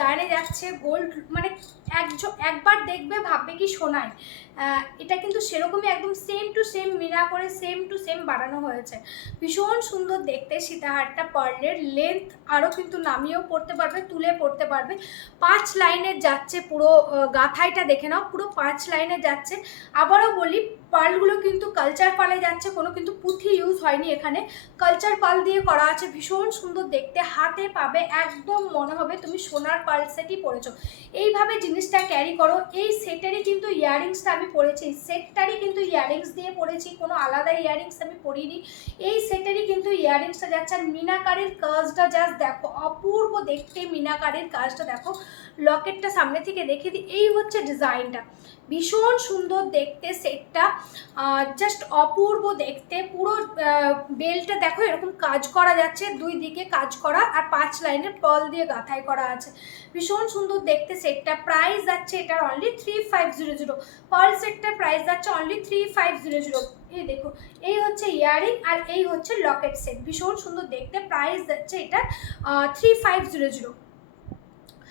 ডিজাইনে যাচ্ছে, গোল্ড মানে একবার দেখবে ভাববে কি সোনায়। এটা কিন্তু সেরকমই একদম সেম টু সেম মিনা করে সেম টু সেম বানানো হয়েছে। ভীষণ সুন্দর দেখতে সীতাহারটা, পার্লের লেন্থ আরও কিন্তু নামিয়েও পরতে পারবে, তুলে পরতে পারবে। 5 লাইনের যাচ্ছে পুরো গাঁথাইটা, দেখে নাও পুরো 5 লাইনে যাচ্ছে। আবারও বলি, পার্লগুলো কিন্তু কালচার পালে যাচ্ছে, কোনো কিন্তু পুঁথি ইউজ হয়নি এখানে, কালচার পাল দিয়ে করা আছে। ভীষণ সুন্দর দেখতে, হাতে পাবে একদম মনে হবে তুমি সোনার পার্ল সেটই পরেছো। এইভাবে জিনিসটা ক্যারি করো। এই সেটেরই কিন্তু ইয়াররিংসটা আমি পরেছি, সেটটারই কিন্তু ইয়াররিংস দিয়ে পরেছি, কোনো আলাদা ইয়াররিংস আমি পরিনি। এই সেটেরই কিন্তু ইয়াররিংসটা যাচ্ছে। আর মিনাকারির কাজটা জাস্ট দেখো, অপূর্ব দেখতে মিনাকারির কাজটা দেখো। লকেটটা সামনে থেকে দেখিয়ে দিই, এই হচ্ছে ডিজাইনটা, ভীষণ সুন্দর দেখতে সেটটা, জাস্ট অপূর্ব দেখতে। পুরো বেলটা দেখো এরকম কাজ করা যাচ্ছে, দুই দিকে কাজ করা, আর 5 লাইনের পার্ল দিয়ে গাঁথাই করা আছে। ভীষণ সুন্দর দেখতে সেটটা। প্রাইস যাচ্ছে এটার অনলি 3500। পার্ল সেটটার প্রাইস যাচ্ছে অনলি 3500। এই দেখো, এই হচ্ছে ইয়াররিং আর এই হচ্ছে লকেট সেট, ভীষণ সুন্দর দেখতে। প্রাইস যাচ্ছে এটার 3500।